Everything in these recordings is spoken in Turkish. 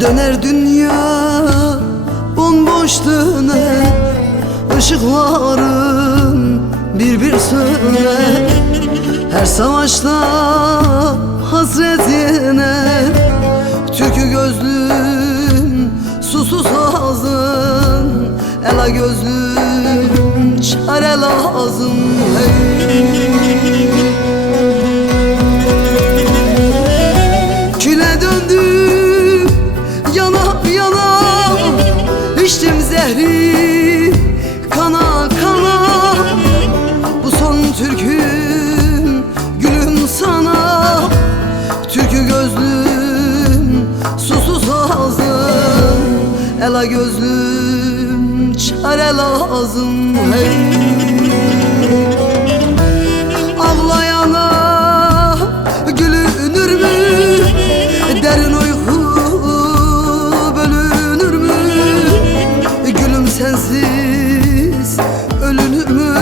Döner dünya bomboş döner, ışıkların bir söner. Her savaşta hasret yener. Türkü gözlüm, susuz ağzın, ela gözlüm, çare lazım. Hey. Küle döndüm, yana yana, içtim zehri, kana kana. Bu son türküm, gülüm sana. Türkü gözlüm, susuz ağzım, ela gözlüm, çare lazım. Hey. Ağlayana gülünür mü? Derin uyku bölünür mü? Gülüm sensiz ölünür mü?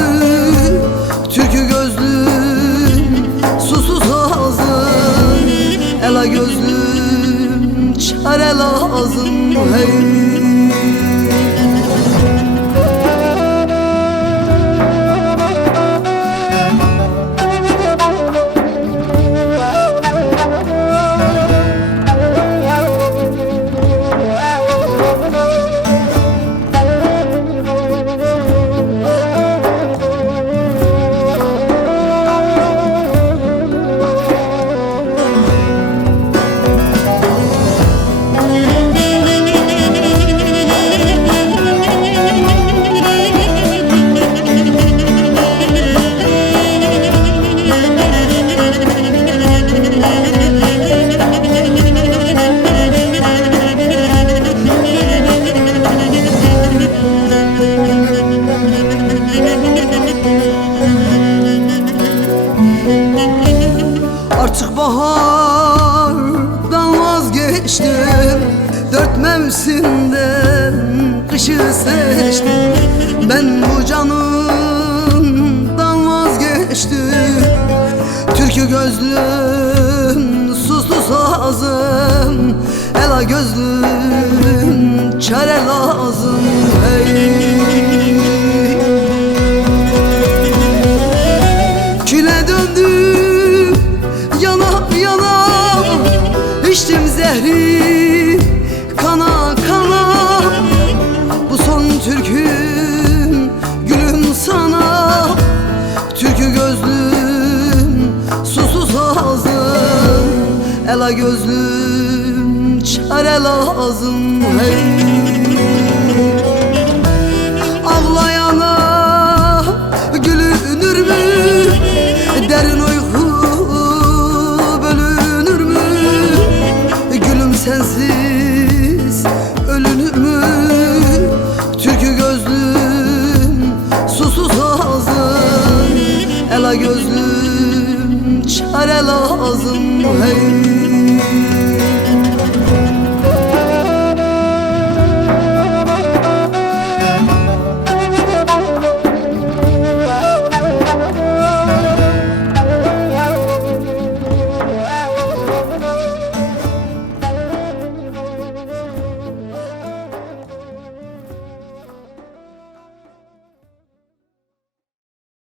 Türkü gözlüm, susuz ağzım, ela gözlüm, çare lazım. Hey. Artık bahardan vazgeçtim, dört mevsimden kışı seçtim. Ben bu canımdan vazgeçtim. Türkü gözlüm, susuz ağzım, ela gözlüm, çare lazım. Hey. Küle döndüm, yana yana, içtim zehri, kana kana. Bu son türküm, gülüm sana. Türkü gözlüm, susuz ağzım, ela gözlüm, çare lazım. Hey. Ağlayana gülünür mü? Derin uyku